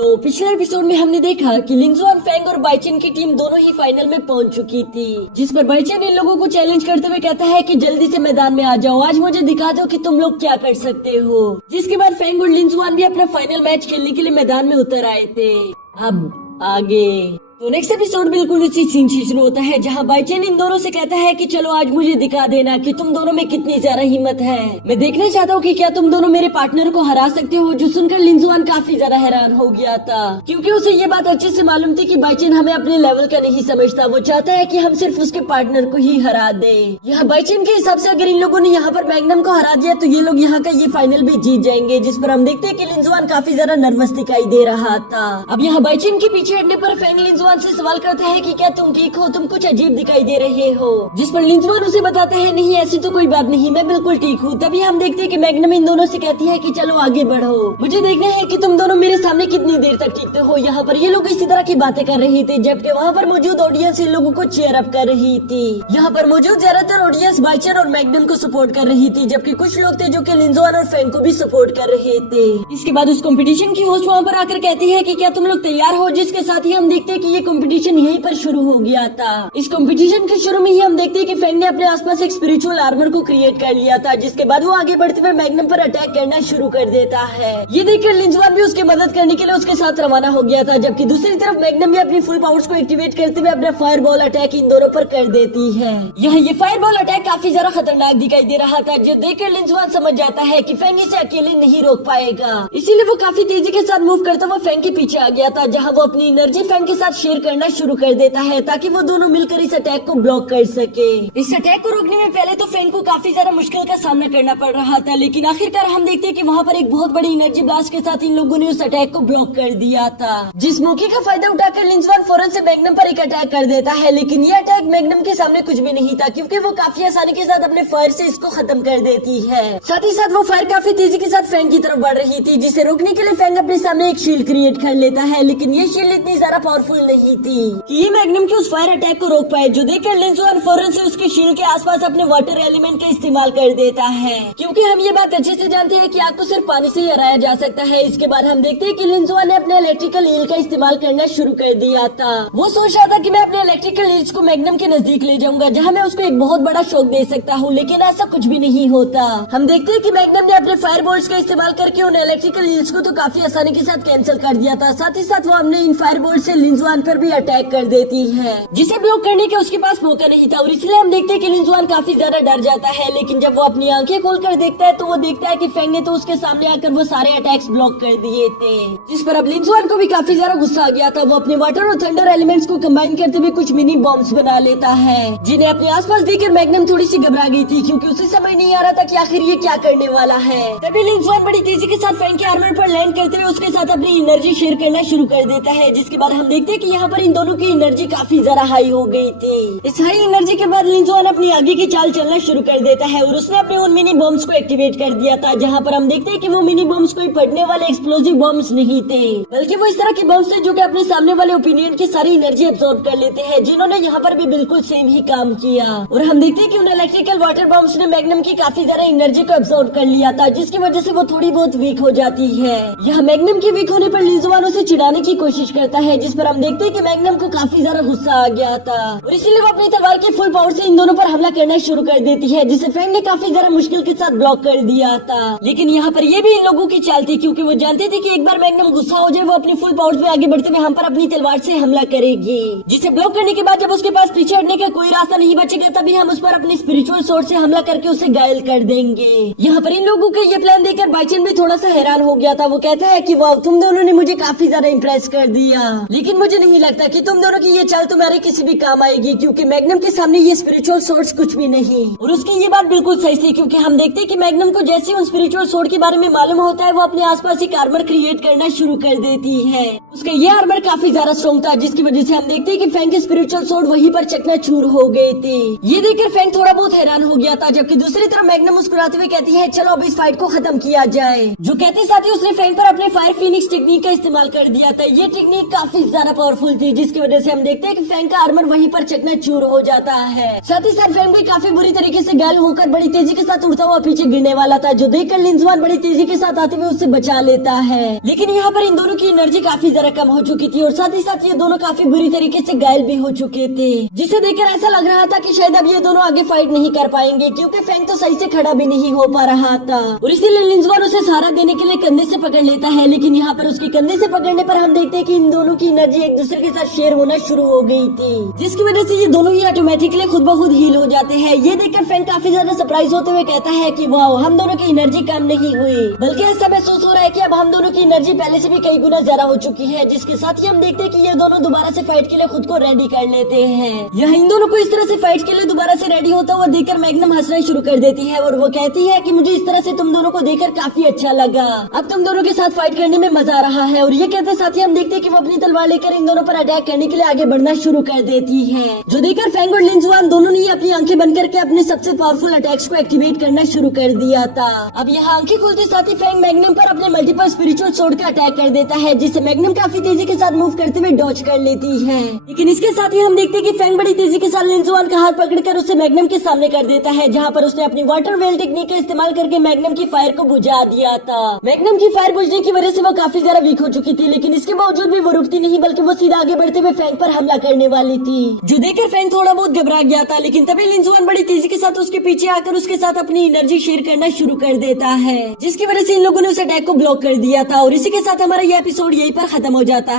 तो पिछले एपिसोड में हमने देखा कि लिंजुआन, फेंग और बाइचेन की टीम दोनों ही फाइनल में पहुंच चुकी थी, जिस पर बाइचेन इन लोगों को चैलेंज करते हुए कहता है कि जल्दी से मैदान में आ जाओ, आज मुझे दिखा दो कि तुम लोग क्या कर सकते हो। जिसके बाद फेंग और लिंजुआन भी अपना फाइनल मैच खेलने के लिए मैदान में उतर आए थे। अब आगे तो नेक्स्ट एपिसोड बिल्कुल उसी सीन से शुरू होता है, जहाँ बाइचेन इन दोनों से कहता है कि चलो आज मुझे दिखा देना कि तुम दोनों में कितनी ज्यादा हिम्मत है। मैं देखना चाहता हूँ कि क्या तुम दोनों मेरे पार्टनर को हरा सकते हो। जो सुनकर लिंजुआन काफी ज्यादा हैरान हो गया था, क्योंकि उसे ये बात अच्छे से मालूम थी कि बाइचेन हमें अपने लेवल का नहीं समझता। वो चाहता है कि हम सिर्फ उसके पार्टनर को ही हरा दे। यहाँ बाइचेन के हिसाब से अगर इन लोगों ने यहाँ पर मैग्नम को हरा दिया तो ये लोग यहाँ का ये फाइनल भी जीत जाएंगे। जिस पर हम देखते हैं कि लिंजुआन काफी ज्यादा नर्वस दिखाई दे रहा था। अब यहाँ बाइचेन के पीछे हटने पर फेंग लिंजुआन से सवाल करता है कि क्या तुम ठीक हो, तुम कुछ अजीब दिखाई दे रहे हो। जिस पर लिंजुआन उसे बताते हैं नहीं ऐसी तो कोई बात नहीं, मैं बिल्कुल ठीक हूँ। तभी हम देखते हैं कि मैग्नम इन दोनों से कहती है कि चलो आगे बढ़ो, मुझे देखना है कि तुम दोनों मेरे सामने कितनी देर तक टिकते हो। यहाँ पर ये लोग इसी तरह की बातें कर रहे थे, जबकि वहाँ पर मौजूद ऑडियंस इन लोगों को चेयर अप कर रही थी। यहाँ पर मौजूद ज्यादातर ऑडियंस बाइचेन और मैग्नम को सपोर्ट कर रही थी, जबकि कुछ लोग थे जो कि लिंजुआन और फेंग को भी सपोर्ट कर रहे थे। इसके बाद उस कंपटीशन की होस्ट वहाँ पर आकर कहती है कि क्या तुम लोग तैयार हो। जिसके साथ ही हम देखते हैं कि ये कंपटीशन यहीं पर शुरू हो गया था। इस कंपटीशन के शुरू में ही हम देखते हैं कि फेंग ने अपने आसपास एक स्पिरिचुअल आर्मर को क्रिएट कर लिया था, जिसके बाद वो आगे बढ़ते हुए मैग्नम पर अटैक करना शुरू कर देता है। ये देखकर लिंजुआन भी उसकी मदद करने के लिए उसके साथ रवाना हो गया था, जबकि दूसरी तरफ मैग्नम भी अपनी फुल पावर्स को एक्टिवेट करते हुए अपना फायर बॉल अटैक इन दोनों पर कर देती है। यहाँ ये फायर बॉल अटैक काफी ज्यादा खतरनाक दिखाई दे रहा था, जो देखकर लिंजुआन समझ जाता है कि फेंग इसे अकेले नहीं रोक पाएगा। इसीलिए वो काफी तेजी के साथ मूव करता हुआ फेंग के पीछे आ गया था, जहाँ वो अपनी एनर्जी फेंग के साथ शेयर करना शुरू कर देता है ताकि वो दोनों मिलकर इस अटैक को ब्लॉक कर सके। इस अटैक को रोकने में पहले तो फेंग को काफी ज्यादा मुश्किल का सामना करना पड़ रहा था, लेकिन आखिरकार हम देखते हैं कि वहाँ पर एक बहुत बड़ी एनर्जी ब्लास्ट के साथ इन लोगों ने उस अटैक को ब्लॉक कर दिया था। जिस मौके का फायदा उठाकर लिंजुआन फौरन से मैग्नम पर एक अटैक कर देता है, लेकिन ये अटैक मैग्नम के सामने कुछ भी नहीं था, क्योंकि वो काफी आसानी के साथ अपने फायर से इसको खत्म कर देती है। साथ ही साथ वो फायर काफी तेजी के साथ फेंग की तरफ बढ़ रही थी, जिसे रोकने के लिए फेंग अपने सामने एक शील्ड क्रिएट कर लेता है, लेकिन ये शील्ड इतनी ज्यादा पावरफुल नहीं थी कि ये मैग्नम के उस फायर अटैक को रोक पाए। जो देखकर लिंजुआन फौरन से उसके शील्ड के आसपास अपने वाटर एलिमेंट का इस्तेमाल कर देता है, क्योंकि हम ये बात अच्छे से जानते हैं कि आग को सिर्फ पानी से ही हराया जा सकता है। इसके बाद हम देखते हैं कि लिंजुआन ने अपने इलेक्ट्रिकल ईल का इस्तेमाल करना शुरू कर दिया था। वो सोच रहा था कि मैं अपने इलेक्ट्रिकल ईल्स को मैग्नम के नजदीक ले जाऊंगा, जहाँ मैं उसको एक बहुत बड़ा शॉक दे सकता हूँ, लेकिन ऐसा कुछ भी नहीं होता। हम देखते हैं कि मैग्नम ने अपने फायर बोल्ट्स का इस्तेमाल करके उन इलेक्ट्रिकल ईल्स को तो काफी आसानी के साथ कैंसिल कर दिया था। साथ ही साथ वो हमने इन फायर बोल्ट से लिंजुआन पर भी अटैक कर देती है, जिसे ब्लॉक करने के उसके पास मौका नहीं था, और इसलिए हम देखते हैं कि लिंजुआन काफी ज्यादा डर जाता है। लेकिन जब वो अपनी आंखें खोलकर देखता है तो वो देखता है कि फेंग ने तो उसके सामने आकर वो सारे अटैक्स ब्लॉक कर दिए थे, जिस पर अब लिंजुआन को भी काफी ज्यादा गुस्सा आ गया था। वो अपने वाटर और थंडर एलिमेंट्स को कंबाइन करते हुए कुछ मिनी बॉम्ब्स बना लेता है, जिन्हें अपने आसपास देखकर मैग्नम थोड़ी सी घबरा गई थी, क्योंकि उसे समझ नहीं आ रहा था कि आखिर ये क्या करने वाला है। तभी लिंजुआन बड़ी तेजी के साथ फेंग के आर्मर पर लैंड करते हुए उसके साथ अपनी एनर्जी शेयर करना शुरू कर देता है। जिसके बाद हम देखते हैं कि यहाँ पर इन दोनों की एनर्जी काफी ज्यादा हाई हो गई थी। इस हाई एनर्जी के बाद लिंजुआन अपनी आगे की चाल चलना शुरू कर देता है, और उसने अपने उन मिनी बॉम्ब्स को एक्टिवेट कर दिया था, जहाँ पर हम देखते हैं कि वो मिनी बॉम्ब्स कोई फटने वाले एक्सप्लोसिव बॉम्ब्स नहीं थे, बल्कि वो इस तरह के बॉम्ब्स थे जो कि अपने सामने वाले ओपिनियन की सारी एनर्जी एब्सॉर्ब कर लेते हैं, जिन्होंने यहाँ पर भी बिल्कुल सेम ही काम किया। और हम देखते हैं कि उन इलेक्ट्रिकल वाटर बॉम्ब्स ने मैग्नम की काफी ज्यादा एनर्जी को एब्सॉर्ब कर लिया था, जिसकी वजह से वो थोड़ी बहुत वीक हो जाती है। यहाँ मैग्नम के वीक होने पर लिंजुआन उसे चिढ़ाने की कोशिश करता है, जिस पर हम देखते हैं कि मैग्नम को काफी ज्यादा गुस्सा आ गया था, और इसीलिए वो अपनी तलवार की फुल पावर से इन दोनों पर हमला करना शुरू कर देती है, जिसे फेंग ने काफी ज्यादा मुश्किल के साथ ब्लॉक कर दिया था। लेकिन यहाँ पर ये भी इन लोगों की चाल थी, क्योंकि वो जानते थे कि एक बार मैग्नम गुस्सा हो जाए वो अपनी फुल पावर्स में आगे बढ़ते हुए हम पर अपनी तलवार से हमला करेगी, जिसे ब्लॉक करने के बाद जब उसके पास पीछे हटने का कोई रास्ता नहीं बचेगा तभी हम उस पर अपनी स्पिरिचुअल सोर्ड से हमला करके उसे घायल कर देंगे। यहाँ पर इन लोगों के ये प्लान देखकर बाइचेन भी थोड़ा सा हैरान हो गया था। वो कहता है कि वाह, तुम दोनों ने मुझे काफी ज्यादा इम्प्रेस कर दिया, लेकिन मुझे नहीं लगता कि तुम दोनों की ये चाल तुम्हारे किसी भी काम आएगी, क्योंकि मैग्नम के सामने ये स्पिरिचुअल सोर्ड्स कुछ भी नहीं। और उसकी ये बात बिल्कुल सही थी, क्योंकि हम देखते हैं कि मैग्नम को जैसे उन स्पिरिचुअल सोर्ड के बारे में मालूम होता है वो अपने आसपास एक आर्मर क्रिएट करना शुरू कर देती है। उसका ये आर्मर काफी ज्यादा स्ट्रॉन्ग था, जिसकी वजह से हम देखते हैं कि फैंग की स्पिरिचुअल सोर्ड वहीं पर चकनाचूर हो गई थी। ये देखकर फैंग थोड़ा बहुत हैरान हो गया था, जबकि दूसरी तरफ मैग्नम मुस्कुराते हुए कहती है चलो अब इस फाइट को खत्म किया जाए। जो कहते साथ ही उसने फैंग पर अपने फायर फिनिक्स टेक्निक का इस्तेमाल कर दिया था। ये टेक्निक काफी ज्यादा पावरफुल थी, जिसकी वजह से हम देखते हैं कि फैंग का आर्मर वहीं पर चकनाचूर हो जाता है। साथ ही साथ फैंग भी काफी बुरी तरीके से घायल होकर बड़ी तेजी के साथ उड़ता हुआ पीछे गिरने वाला था, जो देखकर लिंजुआन बड़ी तेजी के साथ आते हुए उससे बचा लेता है। लेकिन यहाँ पर इन दोनों की एनर्जी काफी ज्यादा कम हो चुकी थी और साथ ही साथ ये दोनों काफी बुरी तरीके से घायल भी हो चुके थे, जिसे देखकर ऐसा लग रहा था कि शायद अब ये दोनों आगे फाइट नहीं कर पाएंगे, क्योंकि फैंग तो सही से खड़ा भी नहीं हो पा रहा था। और इसीलिए लिंजुआन उसे सहारा देने के लिए कंधे से पकड़ लेता है। लेकिन यहाँ पर उसके कंधे से पकड़ने पर हम देखते हैं कि इन दोनों की एनर्जी एक दूसरे के साथ शेयर होना शुरू हो गई थी, जिसकी वजह से ये दोनों ही ऑटोमेटिकली खुद ब खुद हील हो जाते हैं। ये देखकर फैंग काफी ज्यादा सरप्राइज होते हुए कहता है कि वाह, हम दोनों की एनर्जी कम नहीं हुई, बल्कि ऐसा महसूस हो रहा है कि अब हम दोनों की एनर्जी पहले से भी कई गुना ज्यादा हो चुकी है। जिसके साथ ही हम देखते हैं कि ये दोनों दोबारा से फाइट के लिए खुद को रेडी कर लेते हैं। यह इन दोनों को इस तरह से फाइट के लिए दोबारा से रेडी होता हुआ देखकर मैग्नम हंसना शुरू कर देती है और वो कहती है कि मुझे इस तरह से तुम दोनों को देखकर काफी अच्छा लगा, अब तुम दोनों के साथ फाइट करने में मजा आ रहा है। और ये कहते साथ ही हम देखते हैं कि वो अपनी तलवार लेकर इन दोनों पर अटैक करने के लिए आगे बढ़ना शुरू कर देती है, जो देखकर फैंग और लिंजुआन दोनों ने अपनी आंखें बंद करके अपने सबसे पावरफुल अटैक्स को एक्टिवेट करना शुरू कर दिया था। अब यहाँ आंखें खुलते साथ ही फैंग मैग्नम पर अपने मल्टीपल स्पिरिचुअल सोर्ड का अटैक कर देता है, जिससे मैग्नम काफी तेजी के साथ मूव करते हुए डॉज कर लेती है। लेकिन इसके साथ ही हम देखते हैं कि फैंग बड़ी तेजी के साथ लिंजुआन का हाथ पकड़कर उसे मैग्नम के सामने कर देता है, जहाँ पर उसने अपनी वाटर वेल टेक्निक का इस्तेमाल करके मैग्नम की फायर को बुझा दिया था। मैग्नम की फायर बुझने की वजह से वो काफी ज्यादा वीक हो चुकी थी, लेकिन इसके बावजूद भी वो रुकती नहीं, बल्कि वो सीधा आगे बढ़ते हुए फैंग पर हमला करने वाली थी, जो देखकर फैंग थोड़ा बहुत घबरा गया था। लेकिन तभी लिंजुआन बड़ी तेजी के साथ उसके पीछे आकर उसके साथ अपनी एनर्जी शेयर करना शुरू कर देता है, जिसकी वजह से इन लोगों ने उस अटैक को ब्लॉक कर दिया था। और इसी के साथ हमारा ये एपिसोड यहीं पर खत्म हो जाता है।